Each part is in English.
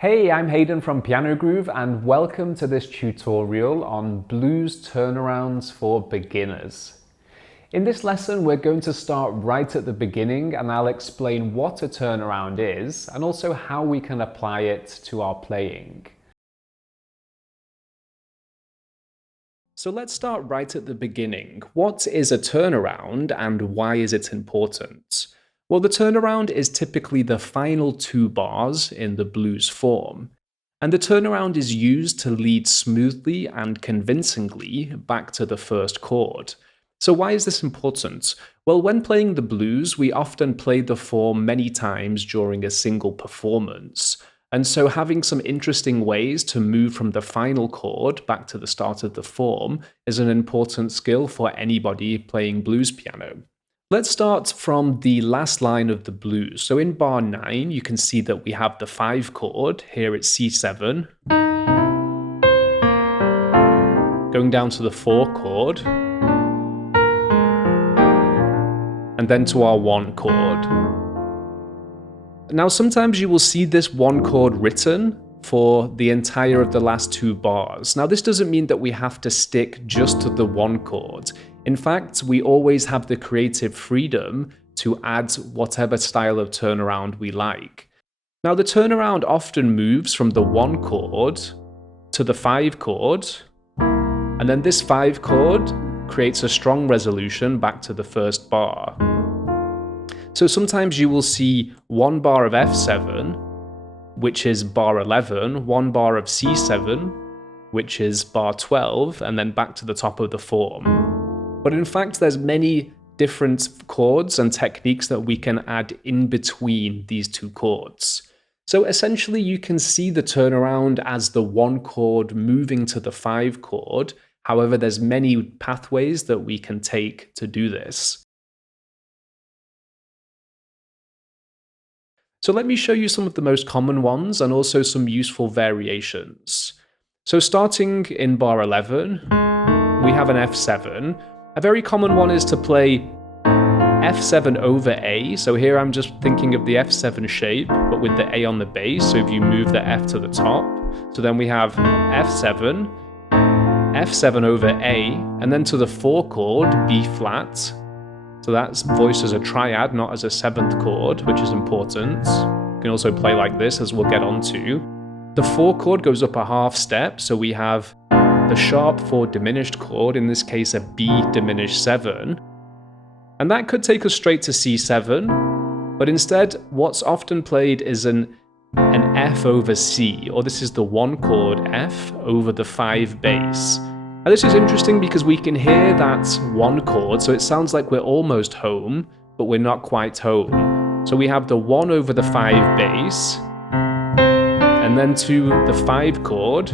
Hey, I'm Hayden from PianoGroove and welcome to this tutorial on blues turnarounds for beginners. In this lesson, we're going to start right at the beginning and I'll explain what a turnaround is and also how we can apply it to our playing. So let's start right at the beginning. What is a turnaround and why is it important? Well, the turnaround is typically the final two bars in the blues form. And the turnaround is used to lead smoothly and convincingly back to the first chord. So why is this important? Well, when playing the blues, we often play the form many times during a single performance. And so having some interesting ways to move from the final chord back to the start of the form is an important skill for anybody playing blues piano. Let's start from the last line of the blues. So in bar 9, you can see that we have the 5 chord. Here it's C7. Going down to the 4 chord. And then to our 1 chord. Now sometimes you will see this 1 chord written for the entire of the last 2 bars. Now this doesn't mean that we have to stick just to the 1 chord. In fact, we always have the creative freedom to add whatever style of turnaround we like. Now the turnaround often moves from the 1 chord to the 5 chord, and then this 5 chord creates a strong resolution back to the first bar. So sometimes you will see 1 bar of F7, which is bar 11, 1 bar of C7, which is bar 12, and then back to the top of the form. But in fact, there's many different chords and techniques that we can add in between these 2 chords. So essentially, you can see the turnaround as the 1 chord moving to the 5 chord. However, there's many pathways that we can take to do this. So let me show you some of the most common ones and also some useful variations. So starting in bar 11, we have an F7. A very common one is to play F7 over A. So here I'm just thinking of the F7 shape, but with the A on the bass. So if you move the F to the top, so then we have F7, F7 over A, and then to the 4 chord, B flat. So that's voiced as a triad, not as a 7th chord, which is important. You can also play like this, as we'll get onto. The 4 chord goes up a half step, so we have the sharp 4 diminished chord, in this case a B diminished 7. And that could take us straight to C7, but instead what's often played is an F over C, or this is the 1 chord F over the 5 bass. Now this is interesting because we can hear that 1 chord, so it sounds like we're almost home, but we're not quite home. So we have the 1 over the 5 bass, and then to the 5 chord.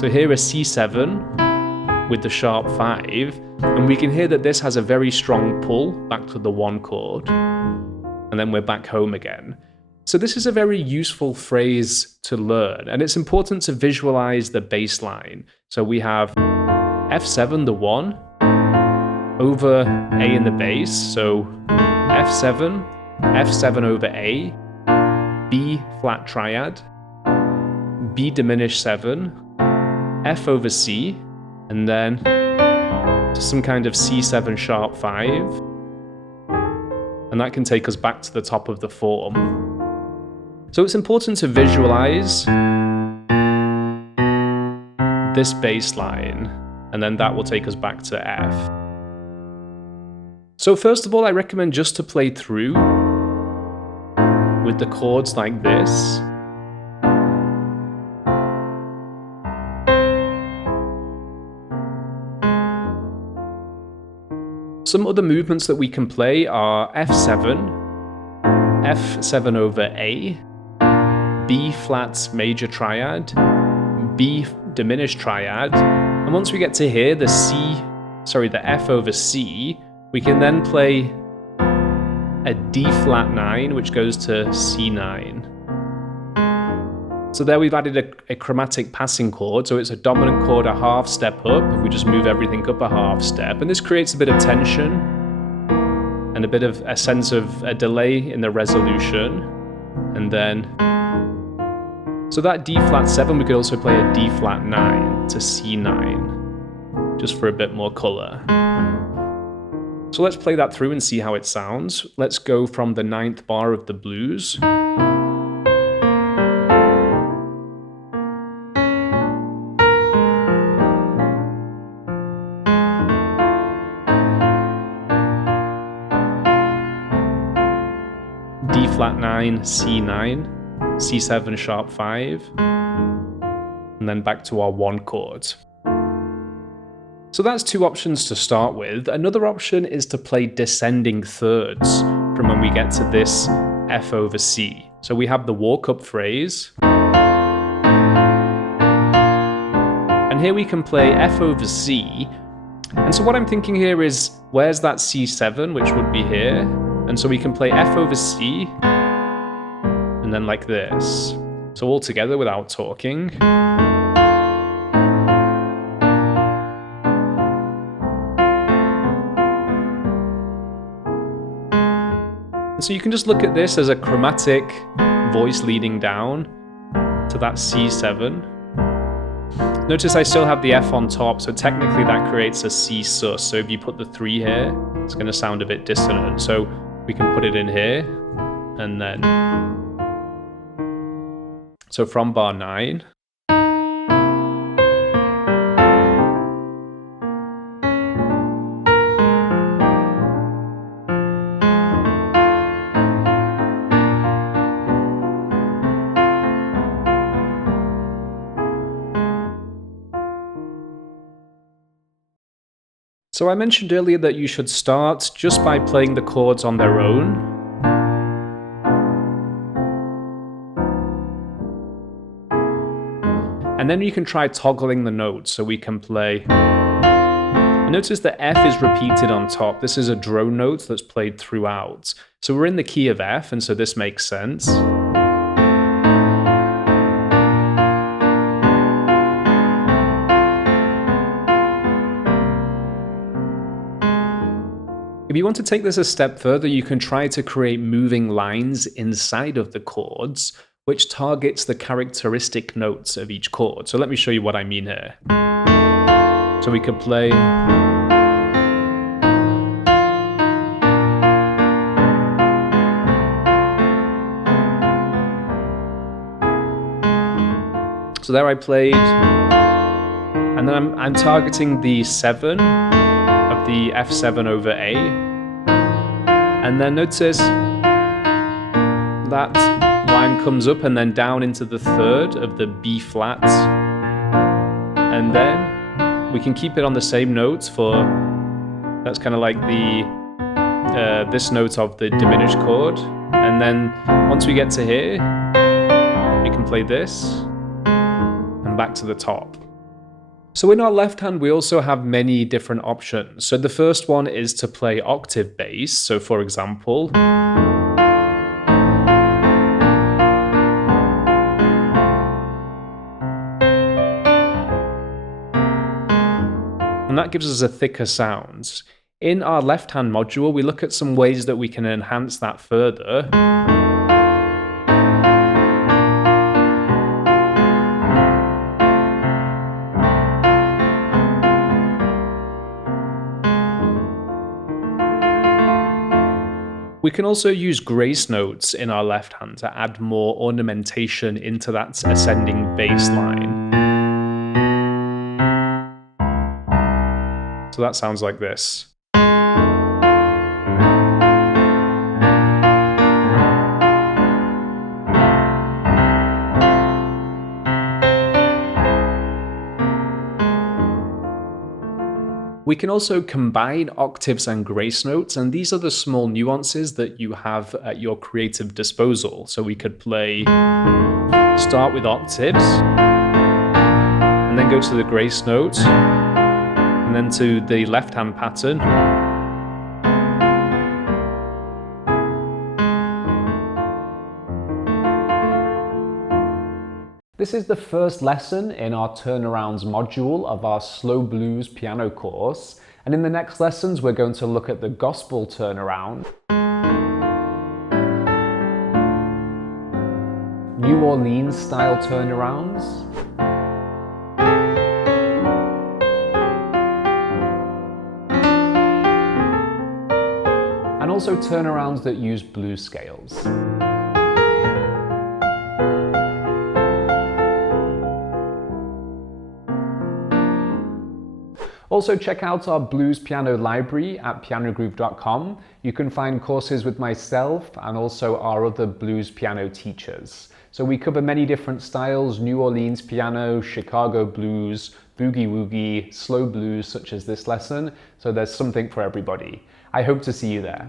So here is C7 with the sharp 5, and we can hear that this has a very strong pull back to the 1 chord, and then we're back home again. So this is a very useful phrase to learn, and it's important to visualize the bass line. So we have F7, the 1, over A in the bass, so F7, F7 over A, B flat triad, B diminished 7, F over C, and then some kind of C7 sharp 5, and that can take us back to the top of the form. So it's important to visualize this bass line, and then that will take us back to F. So first of all, I recommend just to play through with the chords like this. Some other movements that we can play are F7, F7 over A, B flat major triad, B diminished triad, and once we get to here, the F over C, we can then play a D flat 9, which goes to C9. So there we've added a chromatic passing chord, so it's a dominant chord a half step up, if we just move everything up a half step, and this creates a bit of tension and a bit of a sense of a delay in the resolution, and then So that D flat 7, we could also play a D flat 9 to C9, just for a bit more color. So let's play that through and see how it sounds. Let's go from the 9th bar of the blues. D flat 9, C9, C7 sharp 5, and then back to our 1 chord. So that's 2 options to start with. Another option is to play descending thirds from when we get to this F over C. So we have the walk-up phrase, and here we can play F over C. And so what I'm thinking here is, where's that C7, which would be here? And so we can play F over C, and then like this. So all together without talking. So you can just look at this as a chromatic voice leading down to that C7. Notice I still have the F on top, so technically that creates a C sus. So if you put the 3 here, it's going to sound a bit dissonant. So we can put it in here, and then... So from bar 9... So I mentioned earlier that you should start just by playing the chords on their own. And then you can try toggling the notes, so we can play... And notice the F is repeated on top. This is a drone note that's played throughout. So we're in the key of F, and so this makes sense. If you want to take this a step further, you can try to create moving lines inside of the chords, which targets the characteristic notes of each chord. So let me show you what I mean here. So we could play... So there I played, and then I'm targeting the 7 of the F7 over A, and then notice that line comes up and then down into the 3rd of the B flat, and then we can keep it on the same notes for, that's kind of like the this note of the diminished chord, and then once we get to here, we can play this, and back to the top. So in our left hand, we also have many different options. So the first one is to play octave bass. So for example, and that gives us a thicker sound. In our left hand module, we look at some ways that we can enhance that further. We can also use grace notes in our left hand to add more ornamentation into that ascending bass line. So that sounds like this. We can also combine octaves and grace notes, and these are the small nuances that you have at your creative disposal. So we could play, start with octaves, and then go to the grace note, and then to the left-hand pattern. This is the first lesson in our turnarounds module of our slow blues piano course, and in the next lessons we're going to look at the gospel turnaround, new New Orleans style turnarounds. And also turnarounds that use blues scales. Also check out our blues piano library at pianogroove.com. You can find courses with myself and also our other blues piano teachers. So we cover many different styles: New Orleans piano, Chicago blues, boogie woogie, slow blues such as this lesson. So there's something for everybody. I hope to see you there.